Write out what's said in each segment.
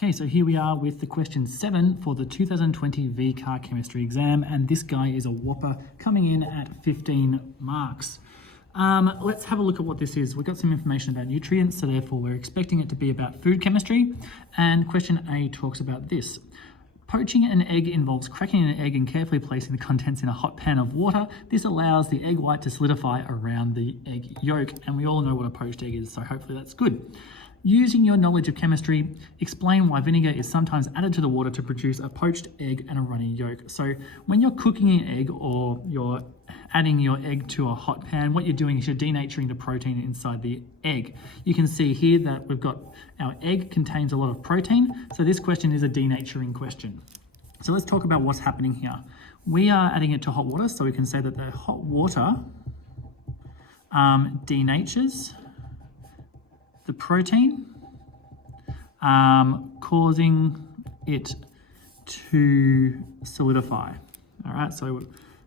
Okay, so here we are with the question 7 for the 2020 VCAA Chemistry exam, and this guy is a whopper coming in at 15 marks. Let's have a look at what this is. We've got some information about nutrients, so therefore we're expecting it to be about food chemistry, and question A talks about this. Poaching an egg involves cracking an egg and carefully placing the contents in a hot pan of water. This allows the egg white to solidify around the egg yolk, and we all know what a poached egg is, so hopefully that's good. Using your knowledge of chemistry, explain why vinegar is sometimes added to the water to produce a poached egg and a runny yolk. So when you're cooking an egg or you're adding your egg to a hot pan, what you're doing is you're denaturing the protein inside the egg. You can see here that we've got our egg contains a lot of protein. So this question is a denaturing question. So let's talk about what's happening here. We are adding it to hot water, so we can say that the hot water denatures the protein, causing it to solidify. All right, so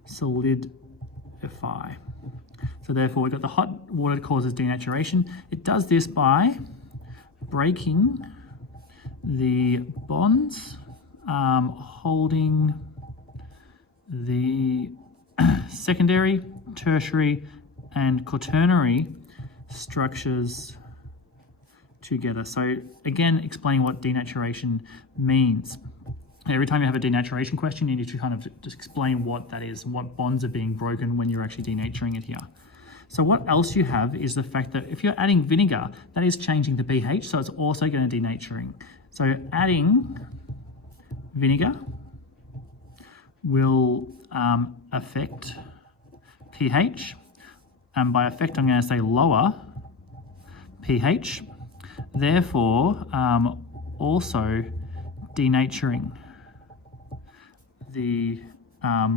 solidify. So therefore, we've got the hot water that causes denaturation. It does this by breaking the bonds, holding the secondary, tertiary, and quaternary structures together. So again, explaining what denaturation means. Every time you have a denaturation question, you need to kind of just explain what that is and what bonds are being broken when you're actually denaturing it here. So what else you have is the fact that if you're adding vinegar, that is changing the pH, so it's also going to denaturing. So adding vinegar will affect pH, and by affect I'm going to say lower pH, therefore also denaturing the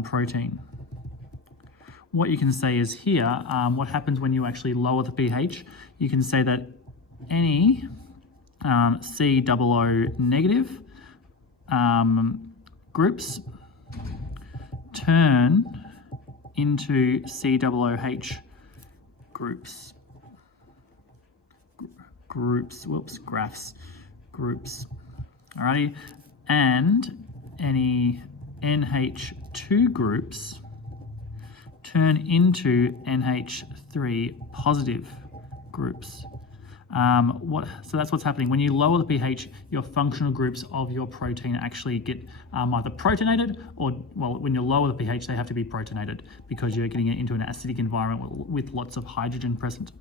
protein. What you can say is here, what happens when you actually lower the pH, you can say that any COO negative groups turn into COOH groups. Groups. Alrighty, and any NH2 groups turn into NH3 positive groups. So that's what's happening. When you lower the pH, your functional groups of your protein actually get either protonated or, well, when you lower the pH, they have to be protonated because you're getting it into an acidic environment with lots of hydrogen present.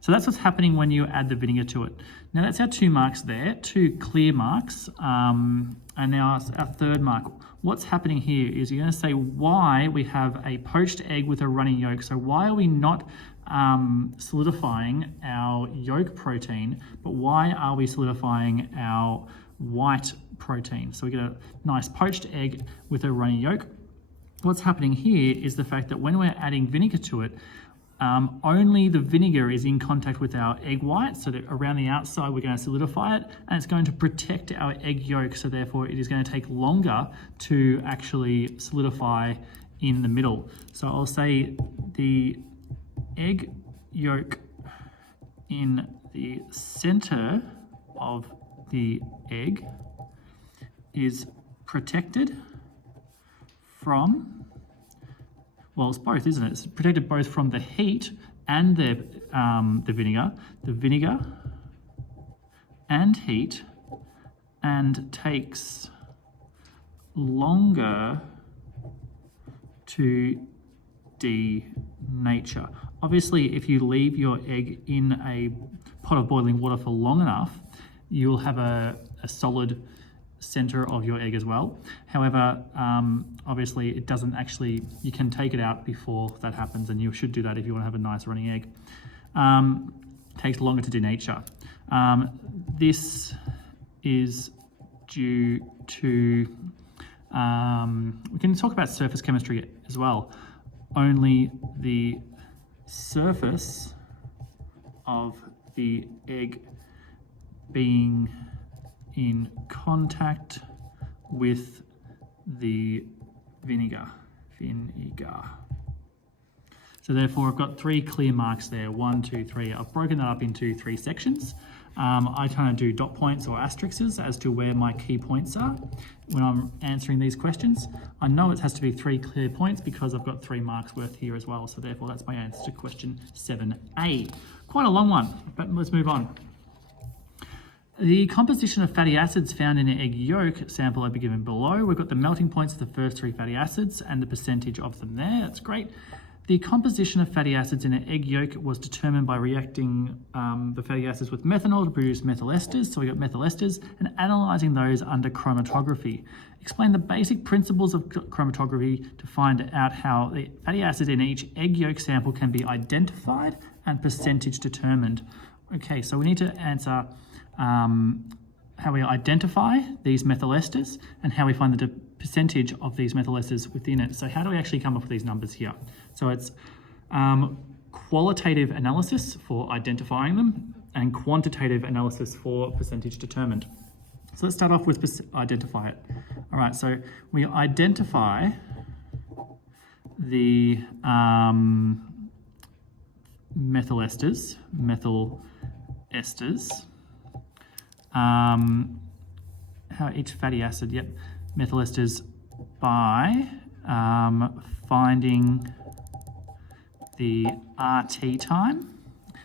So that's what's happening when you add the vinegar to it. Now that's our 2 marks there, 2 clear marks. And now our 3rd mark. What's happening here is you're going to say why we have a poached egg with a runny yolk. So why are we not solidifying our yolk protein, but why are we solidifying our white protein? So we get a nice poached egg with a runny yolk. What's happening here is the fact that when we're adding vinegar to it, only the vinegar is in contact with our egg white, so that around the outside we're going to solidify it, and it's going to protect our egg yolk, so therefore it is going to take longer to actually solidify in the middle. So I'll say the egg yolk in the center of the egg is protected from, well, it's both, isn't it? It's protected both from the heat and the vinegar and heat, and takes longer to denature. Obviously, if you leave your egg in a pot of boiling water for long enough, you'll have a solid center of your egg as well. However, obviously it doesn't actually, you can take it out before that happens, and you should do that if you want to have a nice running egg. Takes longer to denature. This is due to, we can talk about surface chemistry as well. Only the surface of the egg being in contact with the vinegar. So therefore I've got 3 clear marks there, 1, 2, 3. I've broken that up into 3 sections. I kind of do dot points or asterisks as to where my key points are when I'm answering these questions. I know it has to be 3 clear points because I've got 3 marks worth here as well, so therefore that's my answer to question 7A. Quite a long one, but let's move on. The composition of fatty acids found in an egg yolk sample are given below. We've got the melting points of the first 3 fatty acids and the percentage of them there. That's great. The composition of fatty acids in an egg yolk was determined by reacting the fatty acids with methanol to produce methyl esters. So we got methyl esters and analysing those under chromatography. Explain the basic principles of chromatography to find out how the fatty acid in each egg yolk sample can be identified and percentage determined. Okay, so we need to answer how we identify these methyl esters and how we find the percentage of these methyl esters within it. So how do we actually come up with these numbers here? So it's qualitative analysis for identifying them and quantitative analysis for percentage determined. So let's start off with identify it. All right, so we identify the methyl esters, how each fatty acid, methyl esters by finding the RT time,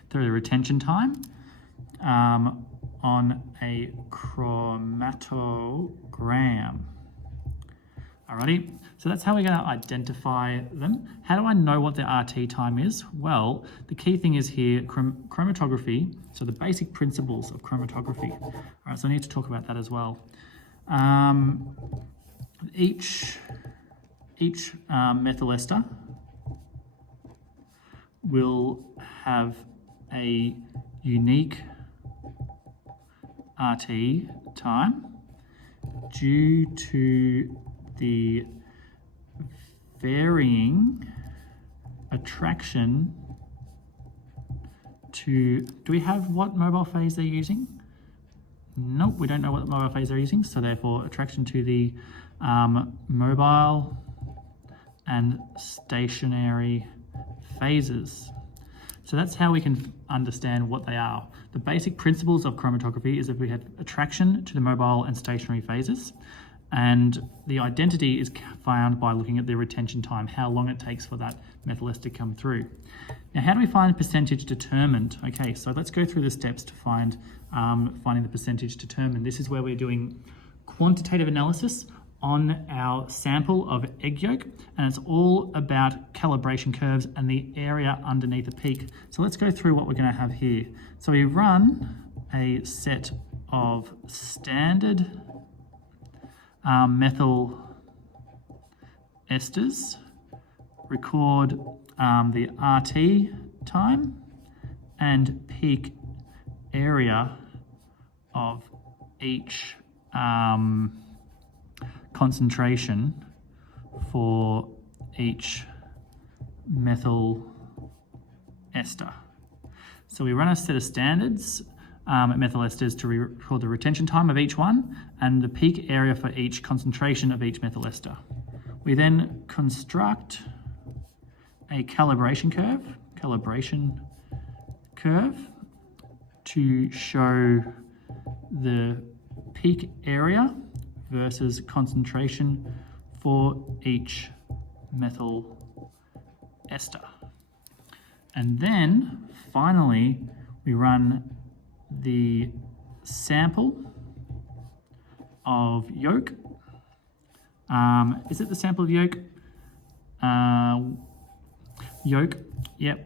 the retention time, on a chromatogram. Alrighty, so that's how we're going to identify them. How do I know what the RT time is? Well, the key thing is here, chromatography, so the basic principles of chromatography. All right, so I need to talk about that as well. Each methyl ester will have a unique RT time due to the varying attraction to, do we have what mobile phase they're using? Nope, we don't know what mobile phase they're using, so therefore attraction to the mobile and stationary phases. So that's how we can understand what they are. The basic principles of chromatography is that we have attraction to the mobile and stationary phases, and the identity is found by looking at the retention time, how long it takes for that methyl ester to come through. Now, how do we find percentage determined? Okay, so let's go through the steps to find finding the percentage determined. This is where we're doing quantitative analysis on our sample of egg yolk, and it's all about calibration curves and the area underneath the peak. So let's go through what we're going to have here. So we run a set of standard methyl esters, record the RT time and peak area of each concentration for each methyl ester. So we run a set of standards methyl esters to record the retention time of each one and the peak area for each concentration of each methyl ester. We then construct a calibration curve to show the peak area versus concentration for each methyl ester. And then finally we run the sample of yolk. Is it the sample of yolk? Yolk, yep.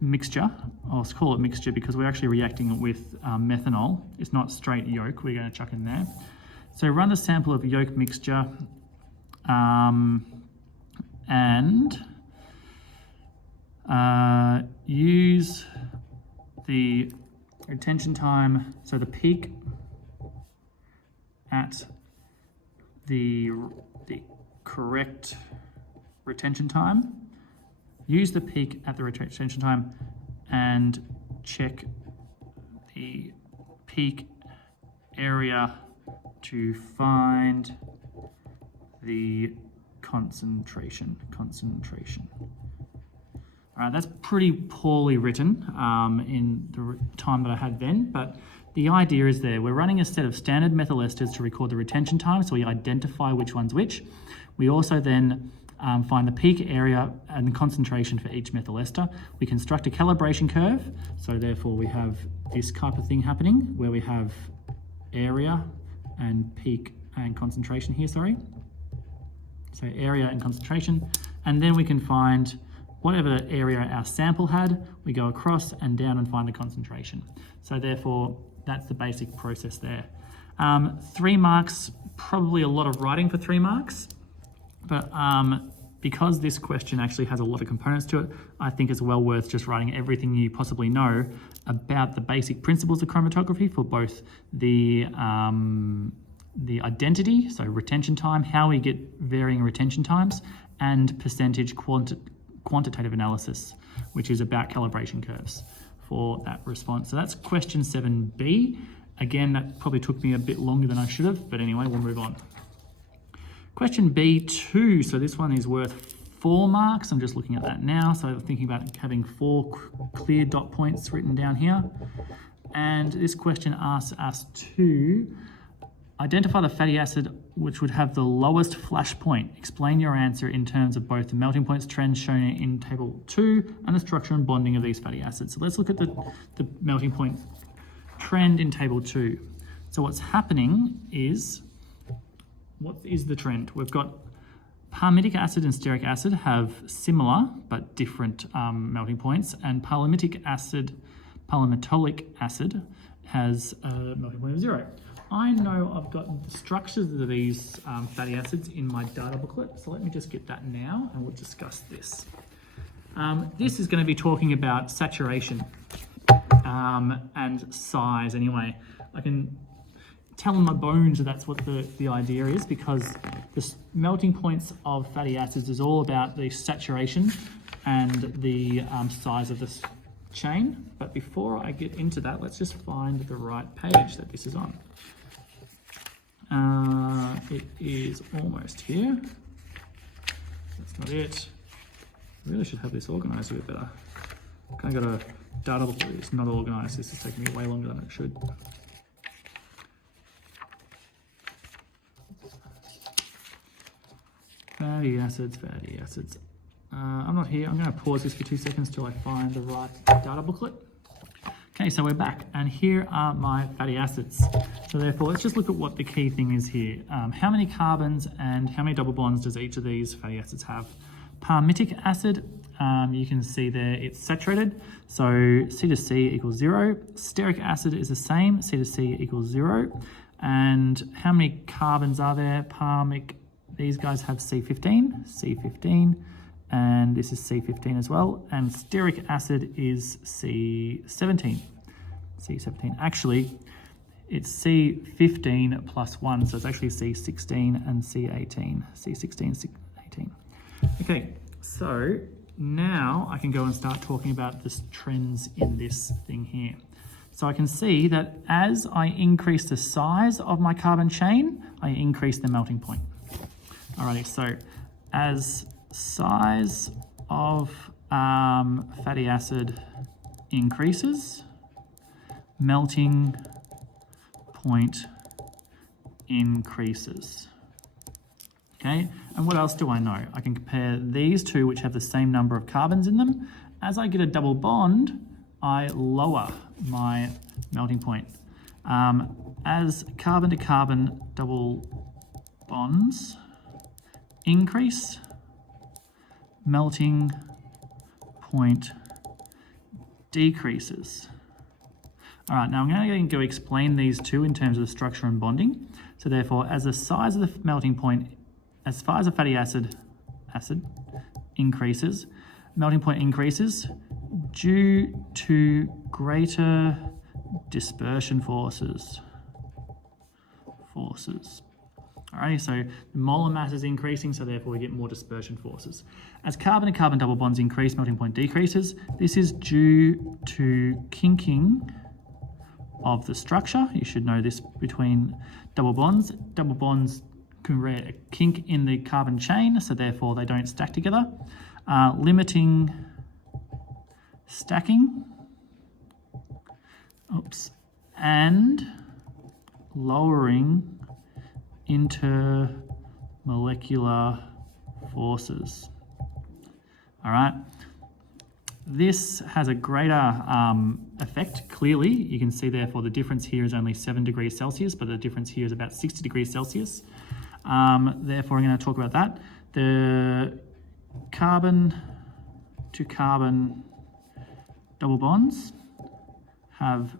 Mixture. I'll call it mixture because we're actually reacting it with methanol. It's not straight yolk we're going to chuck in there. So run a sample of yolk mixture and use the retention time, so the peak at the correct retention time. Use the peak at the retention time and check the peak area to find the concentration. All right, that's pretty poorly written in the time that I had then, but the idea is there. We're running a set of standard methyl esters to record the retention time, so we identify which one's which. We also then find the peak area and concentration for each methyl ester. We construct a calibration curve, so therefore we have this type of thing happening where we have area and peak and concentration here, sorry. So area and concentration, and then we can find whatever area our sample had, we go across and down and find the concentration. So therefore, that's the basic process there. 3 marks, probably a lot of writing for 3 marks, but because this question actually has a lot of components to it, I think it's well worth just writing everything you possibly know about the basic principles of chromatography for both the identity, so retention time, how we get varying retention times, and percentage quantitative analysis, which is about calibration curves for that response. So that's question 7B. Again, that probably took me a bit longer than I should have, but anyway, we'll move on. Question B2, so this one is worth 4 marks. I'm just looking at that now. So I'm thinking about having 4 clear dot points written down here. And this question asks us to identify the fatty acid which would have the lowest flash point. Explain your answer in terms of both the melting points trends shown in table 2 and the structure and bonding of these fatty acids. So let's look at the melting point trend in table 2. So what's happening is, what is the trend? We've got palmitic acid and stearic acid have similar but different melting points, and palmitoleic acid has a melting point of 0. I know I've got the structures of these fatty acids in my data booklet, so let me just get that now and we'll discuss this. This is going to be talking about saturation and size anyway. I can tell in my bones that that's what the idea is, because the melting points of fatty acids is all about the saturation and the size of this chain. But before I get into that, let's just find the right page that this is on. It is almost here. That's not it. I really should have this organized a bit better. I got a data book that is not organized. This is taking me way longer than it should. Fatty acids, fatty acids. I'm not here. I'm going to pause this for 2 seconds till I find the right data booklet. Okay, so we're back, and here are my fatty acids. So therefore, let's just look at what the key thing is here. How many carbons and how many double bonds does each of these fatty acids have? Palmitic acid, you can see there it's saturated, so C to C equals 0. Stearic acid is the same, C to C equals 0. And how many carbons are there? Palmic, these guys have C15, C15, and this is C15 as well. And stearic acid is C17, C17. Actually, it's C15 plus 1, so it's actually C16 and C18, C16, C18. Okay, so now I can go and start talking about the trends in this thing here. So I can see that as I increase the size of my carbon chain, I increase the melting point. Alrighty, so as size of fatty acid increases, melting point increases. Okay, and what else do I know? I can compare these two, which have the same number of carbons in them. As I get a double bond, I lower my melting point. As carbon to carbon double bonds increase, melting point decreases. All right, now I'm going to go explain these two in terms of the structure and bonding. So therefore, as the size of the melting point, as far as the fatty acid increases, melting point increases due to greater dispersion forces. Alrighty, so the molar mass is increasing, so therefore we get more dispersion forces. As carbon to carbon double bonds increase, melting point decreases. This is due to kinking of the structure. You should know this between double bonds. Double bonds can create a kink in the carbon chain, so therefore they don't stack together, limiting stacking, and lowering intermolecular forces. All right. This has a greater effect, clearly. You can see, therefore, the difference here is only 7 degrees Celsius, but the difference here is about 60 degrees Celsius. Therefore, I'm going to talk about that. The carbon-to-carbon double bonds have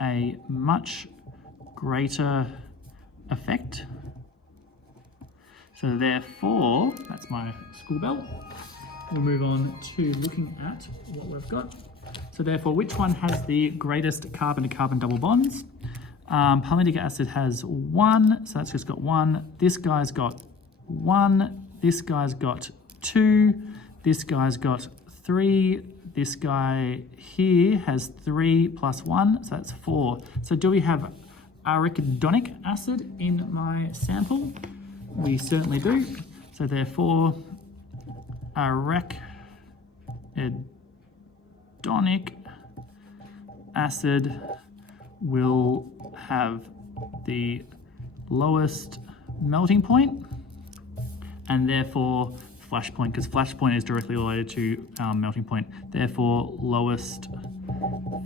a much greater effect. So therefore, that's my school bell. We'll move on to looking at what we've got. So therefore, which one has the greatest carbon-to-carbon double bonds? Palmitic acid has 1, so that's just got 1. This guy's got 1. This guy's got 2. This guy's got 3. This guy here has 3 plus 1, so that's 4. So do we have arachidonic acid in my sample? We certainly do. So therefore, arachidonic acid will have the lowest melting point, and therefore flash point, because flash point is directly related to melting point, therefore lowest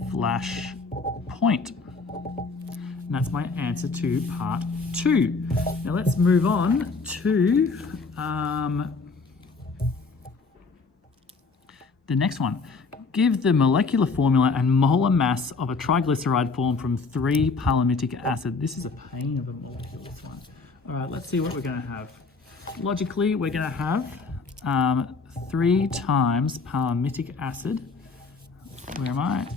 flash point. And that's my answer to part 2. Now let's move on to the next one. Give the molecular formula and molar mass of a triglyceride formed from 3-palmitic acid. This is a pain of a molecule, this one. All right, let's see what we're going to have. Logically, we're going to have 3 times palmitic acid. Where am I?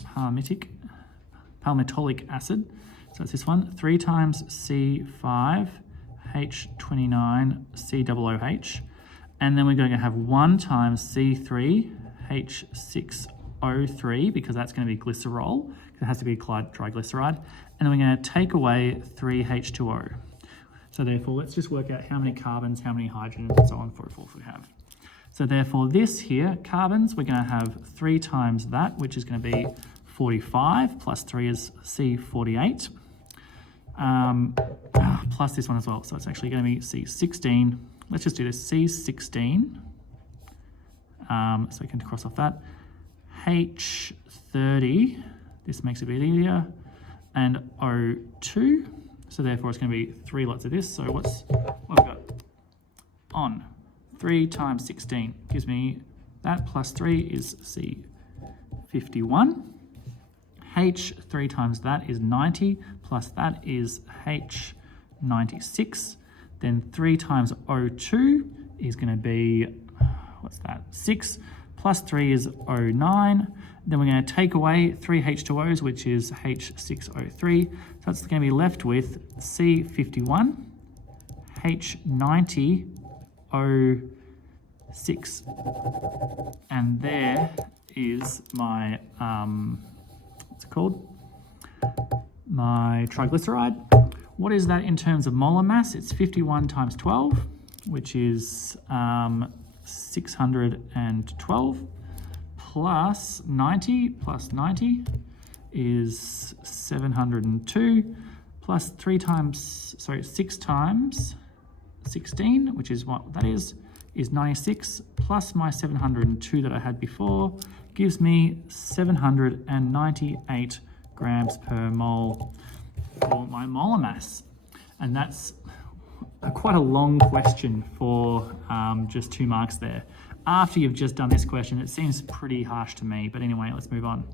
Palmitolic acid. So it's this one. 3 times C5H29COOH. And then we're going to have 1 times C3H6O3, because that's going to be glycerol. It has to be a triglyceride. And then we're going to take away 3H2O. So therefore, let's just work out how many carbons, how many hydrogens, and so on and so forth we have. So therefore, this here, carbons, we're going to have 3 times that, which is going to be 45, plus 3 is C48, plus this one as well. So it's actually going to be C16. Let's just do this, C16. So we can cross off that. H30, this makes it a bit easier, and O2. So therefore, it's going to be 3 lots of this. So what have we got? On 3 times 16 gives me that, plus 3 is C51. H 3 times that is 90, plus that is H96. Then 3 times O2 is going to be, what's that? 6, plus 3 is O9. Then we're going to take away 3 H2Os, which is H6O3. So that's going to be left with C51, H90O6. And there is my, what's it called? My triglyceride. What is that in terms of molar mass? It's 51 times 12, which is 612, plus 90 is 702, plus 6 times 16, which is what that is 96, plus my 702 that I had before, gives me 798 grams per mole for my molar mass. And that's quite a long question for just 2 marks there. After you've just done this question, it seems pretty harsh to me, but anyway, let's move on.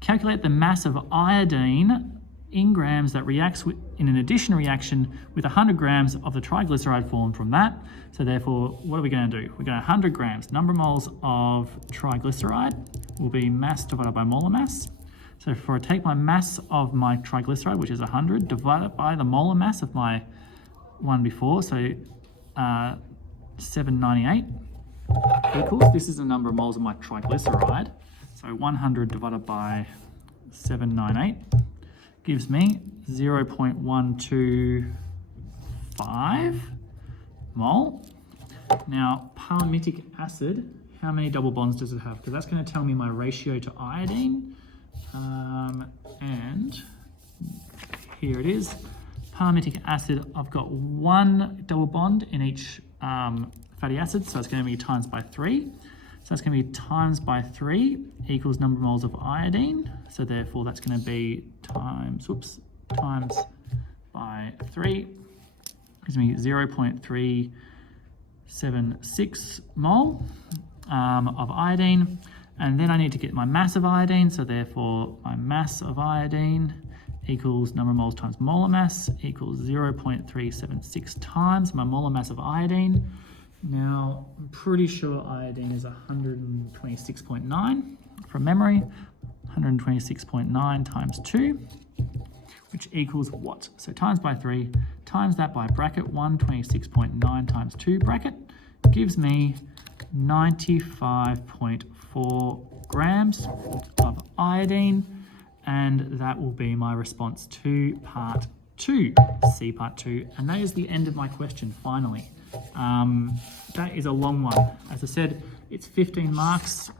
Calculate the mass of iodine in grams that reacts in an addition reaction with 100 grams of the triglyceride formed from that. So therefore, what are we going to do? We're going to 100 grams. Number of moles of triglyceride will be mass divided by molar mass. So if I take my mass of my triglyceride, which is 100, divided by the molar mass of my one before, so 798 equals, this is the number of moles of my triglyceride. So 100 divided by 798 gives me 0.125 mole. Now, palmitic acid, how many double bonds does it have? Because that's going to tell me my ratio to iodine. And here it is. Palmitic acid, I've got 1 double bond in each fatty acid, so it's going to be times by 3. So that's going to be times by 3 equals number of moles of iodine. So therefore that's going to be times by 3. Gives me 0.376 mole of iodine. And then I need to get my mass of iodine. So therefore my mass of iodine equals number of moles times molar mass equals 0.376 times my molar mass of iodine. Now, I'm pretty sure iodine is 126.9 from memory. 126.9 times 2, which equals what? So times by 3, times that by bracket, 126.9 times 2 bracket, gives me 95.4 grams of iodine, and that will be my response to part 2, C part 2, and that is the end of my question, finally. That is a long one. As I said, it's 15 marks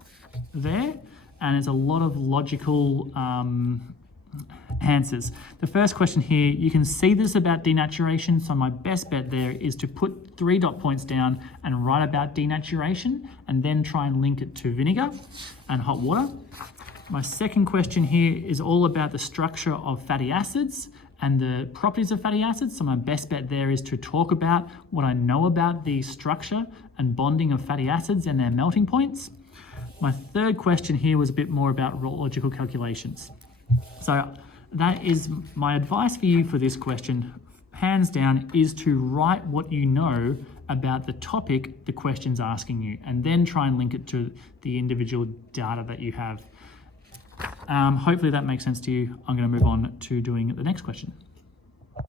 there, and it's a lot of logical answers. The first question here, you can see this about denaturation, so my best bet there is to put 3 dot points down and write about denaturation, and then try and link it to vinegar and hot water. My second question here is all about the structure of fatty acids and the properties of fatty acids. So my best bet there is to talk about what I know about the structure and bonding of fatty acids and their melting points. My third question here was a bit more about logical calculations. So that is my advice for you for this question, hands down, is to write what you know about the topic the question's asking you, and then try and link it to the individual data that you have. Hopefully that makes sense to you. I'm going to move on to doing the next question.